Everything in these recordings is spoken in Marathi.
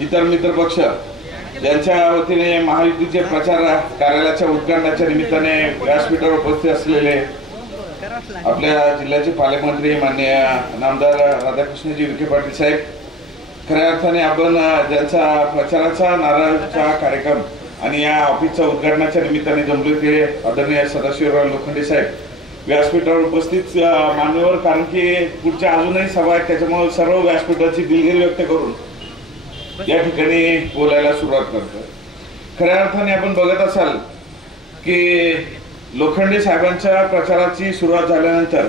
इतर मित्र पक्ष यांच्या वतीने महायुतीचे प्रचार कार्यालयाच्या उद्घाटनाच्या निमित्ताने व्यासपीठावर उपस्थित असलेले आपल्या जिल्ह्याचे पालकमंत्री माननीय नामदार राधाकृष्णजी विखे पाटील साहेब, खऱ्या अर्थाने आपण ज्यांचा प्रचाराचा नारळाचा कार्यक्रम आणि या ऑफिसच्या उद्घाटनाच्या निमित्ताने जमलो ते आदरणीय सदाशिवराव लोखंडे साहेब व्यासपीठावर उपस्थित मान्यवर, कारण की पुढच्या अजूनही सभा आहेत, त्याच्यामुळे सर्व व्यासपीठाची दिलगिरी व्यक्त करून या ठिकाणी बोलायला सुरुवात करतो। खऱ्या अर्थाने आपण बघत असाल की लोखंडे साहेबांच्या प्रचाराची सुरुवात झाल्यानंतर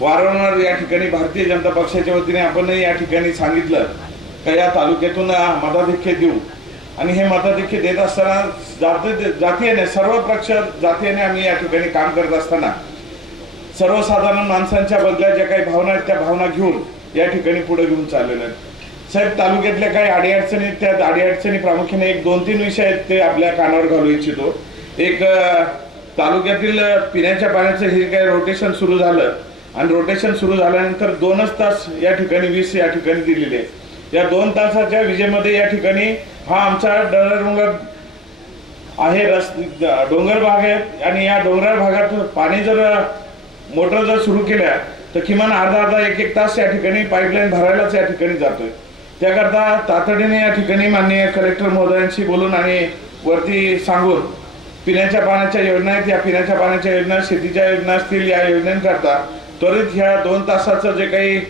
वारंवार या ठिकाणी भारतीय जनता पक्षाच्या वतीने आपणही या ठिकाणी सांगितलं की या तालुक्यातून मताधिक्य देऊ, आणि हे मताधिक्य देत असताना जातीने सर्व पक्ष जातीने आम्ही या ठिकाणी काम करत असताना सर्वसाधारण माणसांच्या बदल्या ज्या काही भावना आहेत त्या भावना घेऊन या ठिकाणी पुढे घेऊन चाललेले आहेत। साहेब, तालुक्यातल्या काही अडीअडचणी, त्या अडीअडचणी प्रामुख्याने एक 2-3 विषय आहेत ते आपल्या कानावर घालू इच्छितो। एक, तालुक्यातील पिण्याच्या पाण्याचं हे काही रोटेशन सुरू झालं आणि रोटेशन सुरू झाल्यानंतर 2च तास या ठिकाणी वीज या ठिकाणी दिलेली आहे। या 2 तासाच्या विजेमध्ये या ठिकाणी हा आमचा डोंगर आहे, डोंगर भाग आहे आणि या डोंगराळ भागात पाणी जर मोटर जर सुरू केल्या तर किमान अर्धा 1-1 तास या ठिकाणी पाईपलाईन भरायलाच या ठिकाणी जातोय। त्याकरता तातडीने या ठिकाणी माननीय कलेक्टर महोदयांशी बोलून आणि वरती सांगून पिण्याच्या पाण्याच्या योजना आहेत, या पिण्याच्या पाण्याच्या योजना, शेतीच्या योजना असतील, या योजनांकरता त्वरित ह्या 2 तासाचं जे काही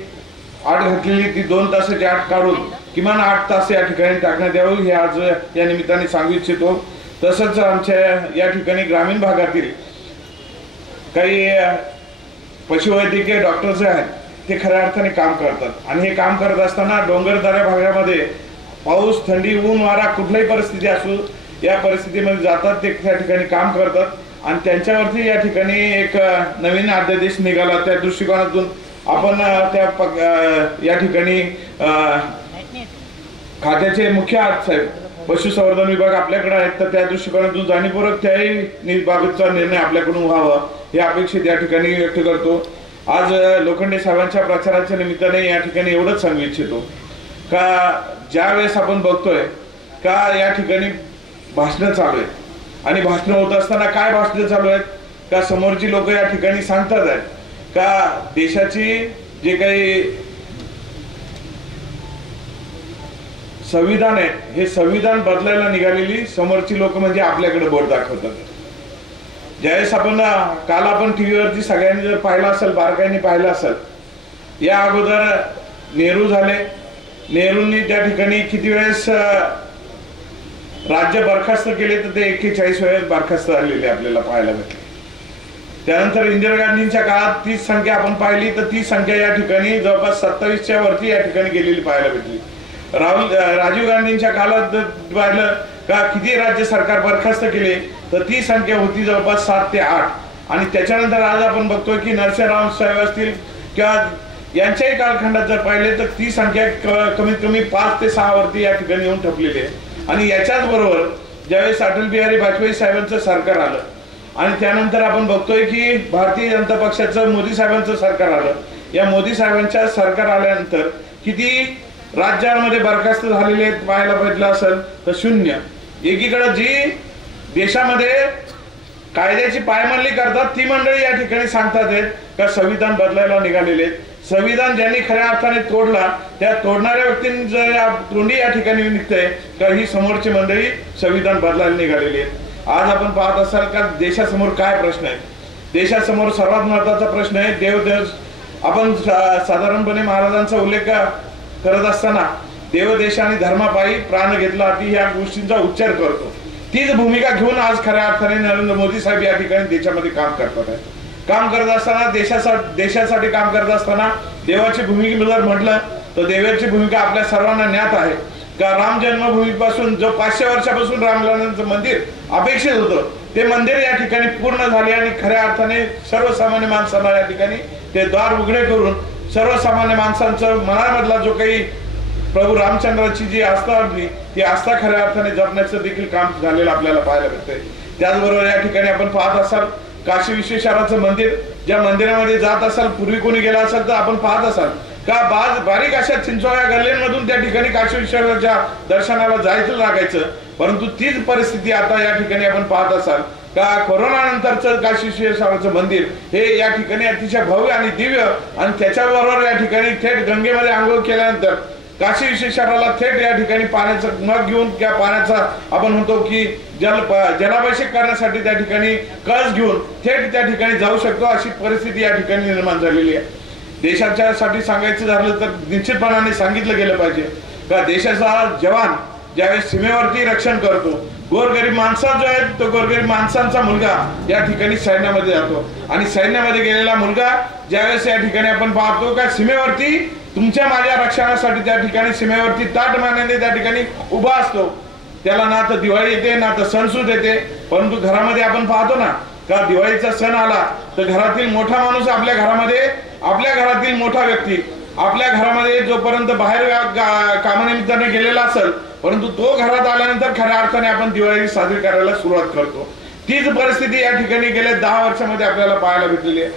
आठ घातलेली ती 2 तासाची आठ काढून किमान 8 तास या ठिकाणी टाकण्यात यावं हे आज या निमित्ताने सांगू इच्छितो। तसंच आमच्या या ठिकाणी ग्रामीण भागातील काही पशुवैद्यकीय डॉक्टर्स आहेत ते खऱ्या अर्थाने काम करतात आणि हे काम करत असताना डोंगरदऱ्या भागामध्ये पाऊस, थंडी, ऊन, वारा कुठल्याही परिस्थिती असू या परिस्थितीमध्ये जातात, ते त्या ठिकाणी काम करतात आणि त्यांच्यावरती या ठिकाणी एक नवीन अध्यादेश निघाला। त्या दृष्टिकोनातून आपण त्या या ठिकाणी खात्याचे मुख्य साहेब पशुसंवर्धन विभाग आपल्याकडे आहेत, तर त्या दृष्टिकोनातून जाणीवपूर्वक त्याही बाबतचा निर्णय आपल्याकडून व्हावा हे अपेक्षित या ठिकाणी व्यक्त करतो। आज लोखंडे साहेबांच्या प्रचाराच्या निमित्ताने या ठिकाणी एवढंच सांगू इच्छितो का ज्या वेळेस आपण बघतोय का या ठिकाणी भाषणं चालू आहेत आणि भाषणं होत असताना काय भाषणं चालू आहेत का समोरची लोक या ठिकाणी सांगतात आहेत का देशाची जे काही संविधान आहे हे संविधान बदलायला निघालेली समोरची लोक म्हणजे आपल्याकडे बोट दाखवतात। ज्यावेळेस काल आपण टीव्हीवरती सगळ्यांनी जर पाहिलं असेल, बारकाईने पाहिलं असेल, या अगोदर नेहरू झाले, नेहरूंनी त्या ठिकाणी किती वेळेस राज्य बरखास्त केले तर ते 41 वेळेस बरखास्त झालेले आपल्याला पाहायला भेटले। त्यानंतर इंदिरा गांधींच्या काळात तीच संख्या आपण पाहिली तर ती संख्या या ठिकाणी जवळपास 27च्या वरती या ठिकाणी गेलेली पाहायला भेटली। राजीव गांधींच्या काळात पाहिलं का किती राज्य सरकार बरखास्त केले तर ती संख्या होती जवळपास 7 ते 8 आणि त्याच्यानंतर आज आपण बघतोय की नरसिंहराव साहेब असतील किंवा यांच्याही कालखंडात जर पाहिले तर ती संख्या कमीत कमी 5 ते 6 वरती या ठिकाणी येऊन ठेपलेली आहे। आणि याच्याच बरोबर ज्यावेळेस अटल बिहारी वाजपेयी साहेबांचं सरकार आलं आणि त्यानंतर आपण बघतोय की भारतीय जनता पक्षाचं मोदी साहेबांचं सरकार आलं, या मोदी साहेबांच्या सरकार आल्यानंतर किती राज्यांमध्ये बरखास्त झालेले पाहायला भेटलं असेल तर 0। एकीकडे जी देशामध्ये कायद्याची पायमल्ली करतात ती मंडळी या ठिकाणी सांगतात आहेत का संविधान बदलायला निघालेले। संविधान ज्यांनी खऱ्या अर्थाने तोडला त्या तोडणाऱ्या व्यक्तींच्या तोंडी या ठिकाणी निघतंय का ही समोरची मंडळी संविधान बदलायला निघालेली आहेत। आज आपण पाहत असाल का देशासमोर काय प्रश्न आहे, देशासमोर सर्वात महत्वाचा प्रश्न आहे देवदेश। आपण साधारणपणे महाराजांचा उल्लेख करत असताना देवदेश आणि धर्मापायी प्राण घेतला ती ह्या गोष्टींचा उच्चार करतो, तीच भूमिका घेऊन आज खऱ्या अर्थाने नरेंद्र मोदी साहेब या ठिकाणी देशामध्ये काम करतात आहेत। काम करत असताना देशासाठी काम करत असताना देवाची भूमिका जर म्हटलं तर देवाची भूमिका आपल्या सर्वांना ज्ञात आहे का राम जन्मभूमीपासून जो 500 वर्षापासून रामलल्लांचं मंदिर अपेक्षित होतं ते मंदिर या ठिकाणी पूर्ण झाले आणि खऱ्या अर्थाने सर्वसामान्य माणसाला या ठिकाणी ते द्वार उघडे करून सर्वसामान्य माणसांचं मनामधला जो काही प्रभू रामचंद्राची जी आस्था होती ती आस्था खऱ्या अर्थाने जपण्याचं देखील काम झालेलं आपल्याला पाहायला भेटतंय। त्याचबरोबर या ठिकाणी आपण पाहत असाल काशी विश्वेश्वराचं मंदिर, ज्या मंदिरामध्ये जात असाल, पूर्वी कोणी गेला असाल तर आपण पाहत असाल का बारीक अशा चिंचोळ्या गल्ल्यांमधून त्या ठिकाणी काशी विश्वनाथाच्या दर्शनाला जायचं लागायचं. परंतु तीच परिस्थिती आता या ठिकाणी आपण पाहत असाल का कोरोना नंतरचं काशी विश्वनाथाचं मंदिर हे या ठिकाणी अतिशय भव्य आणि दिव्य, आणि त्याच्याबरोबर या ठिकाणी थेट गंगेमध्ये आंघोळ केल्यानंतर काशी विश्वेश्वराला थेट या ठिकाणी पाण्याचं मग घेऊन त्या पाण्याचा आपण म्हणतो की जलाभिषेक करण्यासाठी त्या ठिकाणी कळस घेऊन थेट त्या ठिकाणी जाऊ शकतो, अशी परिस्थिती या ठिकाणी निर्माण झालेली आहे. देशाच्यासाठी सांगायचं झालं तर निश्चितपणाने सांगितलं गेलं पाहिजे का देशाचा जवान ज्यावेळेस सीमेवरती रक्षण करतो, गोरगरीब माणसा जो आहे तो गोरगरीब माणसांचा मुलगा या ठिकाणी सैन्यामध्ये जातो, आणि सैन्यामध्ये गेलेला मुलगा ज्यावेळेस या ठिकाणी आपण पाहतो का सीमेवरती तुमच्या माझ्या रक्षणासाठी त्या ठिकाणी सीमेवरती ताट मानेने त्या ठिकाणी उभा असतो, त्याला ना तर दिवाळी येते ना तर सणसूद येते. परंतु घरामध्ये आपण पाहतो ना का दिवाळीचा सण आला तर घरातील मोठा माणूस आपल्या घरातील मोठा व्यक्ती आपल्या घरामध्ये जोपर्यंत बाहेर कामानिमित्ताने गेलेला असेल, परंतु तो घरात आल्यानंतर खऱ्या अर्थाने आपण दिवाळी साजरी करायला सुरुवात करतो. तीच परिस्थिती या ठिकाणी गेल्या 10 वर्षामध्ये आपल्याला पाहायला भेटलेली आहे.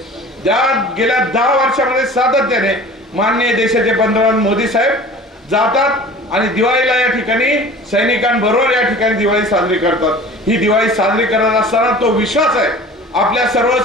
गेल्या 10 वर्षामध्ये सातत्याने माननीय देशाचे पंतप्रधान मोदी साहेब जातात आणि दिवाळीला या ठिकाणी सैनिकांबरोबर या ठिकाणी दिवाळी साजरी करतात. ही दिवाळी साजरी करत असताना तो विश्वास आहे आपल्या सर्व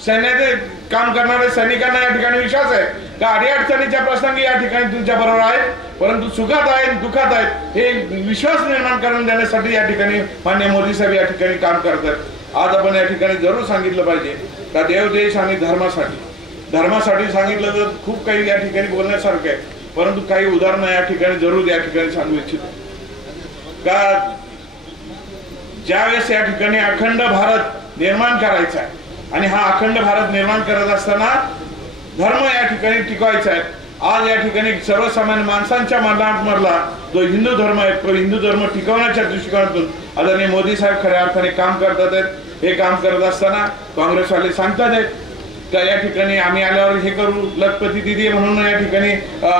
सैन्याचे काम करणाऱ्या सैनिकांना या ठिकाणी विश्वास आहे का अडीअडचणीच्या प्रसंगी या ठिकाणी तुमच्या बरोबर आहेत, परंतु सुखात आहेत दुखात आहेत हे विश्वास निर्माण करून देण्यासाठी या ठिकाणी माननीय मोदी साहेब या ठिकाणी काम करतात. आज आपण या ठिकाणी जरूर सांगितलं पाहिजे का देव देश आणि धर्मासाठी सांगितलं तर खूप काही या ठिकाणी बोलण्यासारखं आहे, परंतु काही उदाहरणं या ठिकाणी जरूर या ठिकाणी सांगू इच्छितो का ज्यावेळेस या ठिकाणी अखंड भारत निर्माण करायचा आहे आणि हा अखंड भारत निर्माण करत असताना धर्म या ठिकाणी टिकवायचा आहे. आज या ठिकाणी सर्वसामान्य माणसांच्या मधला जो हिंदू धर्म आहे तो हिंदू धर्म टिकवण्याच्या दृष्टिकोनातून आदरणीय मोदी साहेब खऱ्या अर्थाने काम करतात आहेत. हे काम करत असताना काँग्रेसवाले सांगतात आहेत का या ठिकाणी आम्ही आल्यावर हे करू, लखपती दिदी म्हणून या ठिकाणी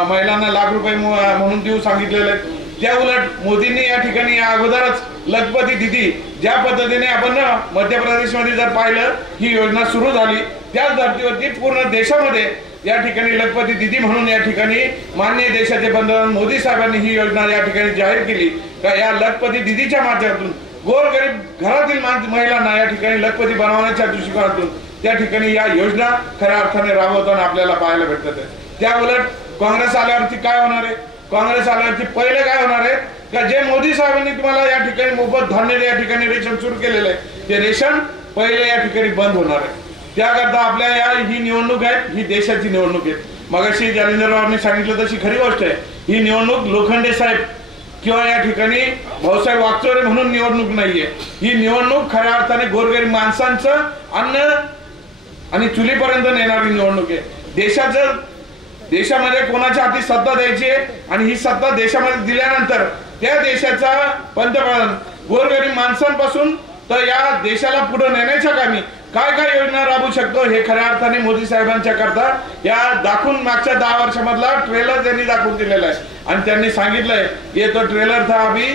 महिलांना लाख रुपये म्हणून देऊ सांगितलेले आहेत. त्या उलट मोदींनी या ठिकाणी या अगोदरच लखपती दिदी ज्या पद्धतीने आपण मध्य प्रदेशमध्ये जर पाहिलं ही योजना सुरू झाली, त्याच धर्तीवरती पूर्ण देशामध्ये या ठिकाणी लखपती दिदी म्हणून या ठिकाणी माननीय देशाचे पंतप्रधान मोदी साहेबांनी ही योजना या ठिकाणी जाहीर केली का या लखपती दिदीच्या माध्यमातून गोरगरीब घरातील महिलांना या ठिकाणी लखपती बनवण्याच्या दृष्टिकोनातून त्या ठिकाणी या योजना खऱ्या अर्थाने राबवताना आपल्याला पाहायला भेटतात. त्या उलट काँग्रेस आल्यावरती काय होणार आहे, काँग्रेस आल्यावरती पहिले काय होणार आहे का जे मोदी साहेबांनी तुम्हाला या ठिकाणी मोफत धान्य या ठिकाणी रेशन सुरू केलेलं आहे ते रेशन पहिले या ठिकाणी बंद होणार आहे. त्याकरता आपल्या ही निवडणूक आहे, ही देशाची निवडणूक आहे. मगाशी जालिंदररावांनी सांगितलं तशी खरी गोष्ट आहे. ही निवडणूक लोखंडे साहेब किंवा या ठिकाणी भाऊसाहेब वागचौरे म्हणून निवडणूक नाहीये. ही निवडणूक खऱ्या अर्थाने गोरगरीब माणसांचं अन्न आणि चुलीपर्यंत नेणारी निवडणूक आहे. देशामध्ये कोणाच्या हाती सत्ता द्यायची आणि ही सत्ता देशामध्ये दिल्यानंतर त्या देशाचा पंतप्रधान गोरगरीब माणसांपासून तर या देशाला पुढे नेण्याच्या कामी काय काय योजना राबवू शकतो हे खऱ्या अर्थाने मोदी साहेबांच्या करता या दाखवून मागच्या 10 वर्षामधला ट्रेलर त्यांनी दाखवून दिलेला आहे. आणि त्यांनी सांगितलंय की तो ट्रेलर था अभी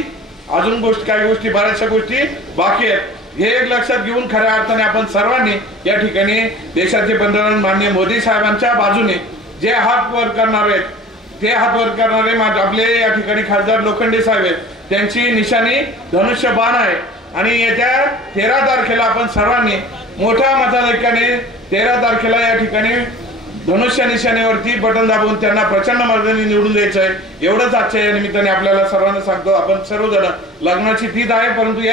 अजून काही गोष्टी बऱ्याचशा गोष्टी बाकी आहेत. हे एक लक्षात घेऊन खऱ्या अर्थाने आपण सर्वांनी या ठिकाणी देशाचे पंतप्रधान माननीय मोदी साहेबांच्या बाजूने जे हात वर करणार आहेत ते हात वर करणारे आपले या ठिकाणी खासदार लोखंडे साहेब आहेत, त्यांची निशाणी धनुष्य बाण आहे. आणि येत्या 13 तारखेला आपण सर्वांनी मोठ्या मताधिक्याने 13 तारखेला या ठिकाणी धनुष्य निशाणीवरती बटन दाबून त्यांना प्रचंड मताने निवडून द्यायचं आहे. एवढंच आजच्या या निमित्ताने आपल्याला सर्वांना सांगतो. आपण सर्वजण लग्नाची तीच आहे, परंतु